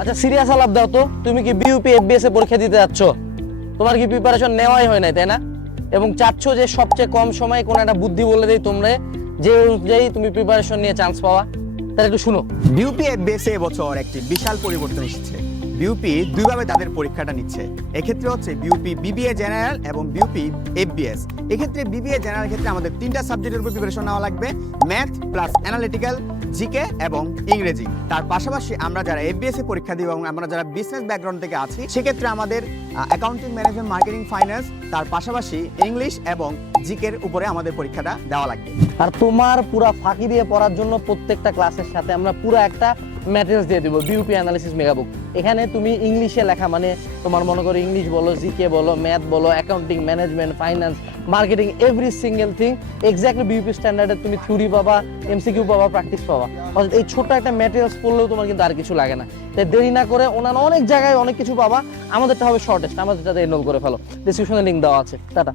আচ্ছা সিরিয়াস আলাপ দাও তো, তুমি কি বিইউপি এফবিএস এ পরীক্ষা দিতে যাচ্ছ? তোমার কি প্রিপারেশন নেওয়াই হয় নাই, তাই না? এবং চাচ্ছ যে সবচেয়ে কম সময়ে কোন একটা বুদ্ধি বলে দেই তোমরা, যে অনুযায়ী তুমি প্রিপারেশন নিয়ে চান্স পাওয়া। তাহলে একটু শুনো। বিউপি এফবিএস এবছর একটি বিশাল পরিবর্তন এসেছে। বিউপি দুইভাবে তাদের পরীক্ষাটা নিচ্ছে। এক্ষেত্রে হচ্ছে বিউপি বিবিএ জেনারেল এবং বিউপি এফবিএস। এক্ষেত্রে বিবিএ জেনারেল ক্ষেত্রে আমাদের তিনটা সাবজেক্টের উপর প্রিপারেশন নেওয়া লাগবে, ম্যাথ প্লাস অ্যানালিটিক্যাল, জিকে এবং ইংরেজি। তার পাশাপাশি আমরা যারা এফবিএস এ পরীক্ষা দিব এবং আমরা যারা বিজনেস ব্যাকগ্রাউন্ড থেকে আছি, সেক্ষেত্রে আমাদের অ্যাকাউন্টিং, ম্যানেজমেন্ট, মার্কেটিং, ফাইন্যান্স, তার পাশাপাশি ইংলিশ এবং জিকের উপরে আমাদের পরীক্ষাটা দেওয়া লাগবে। আর তোমার পুরা ফাঁকি দিয়ে পড়ার জন্য প্রত্যেকটা ক্লাসের সাথে আমরা পুরো একটা ম্যাটেরিয়ালস দিয়ে দিব, বিইউপি অ্যানালিসিস মেগাবুক। এখানে তুমি ইংলিশে লেখা, মানে তোমার মনে করো ইংলিশ বলো, জিকে বলো, ম্যাথ বলো, accounting, management, finance, marketing, every single thing exactly BUP স্ট্যান্ডার্ডে তুমি থিওরি পাবা, এমসিকিউ পাবা, প্র্যাকটিস পাবা। অর্থাৎ এই ছোট্ট একটা ম্যাটেরিয়ালস পড়লেও তোমার কিন্তু আর কিছু লাগে না। তাই দেরি না করে অন্যান্য অনেক জায়গায় অনেক কিছু পাবা, আমাদেরটা হবে শর্টেস্ট, আমাদেরটাতে এনরোল করে ফেলো। ডিসক্রিপশনে লিঙ্ক দেওয়া আছে। টাটা।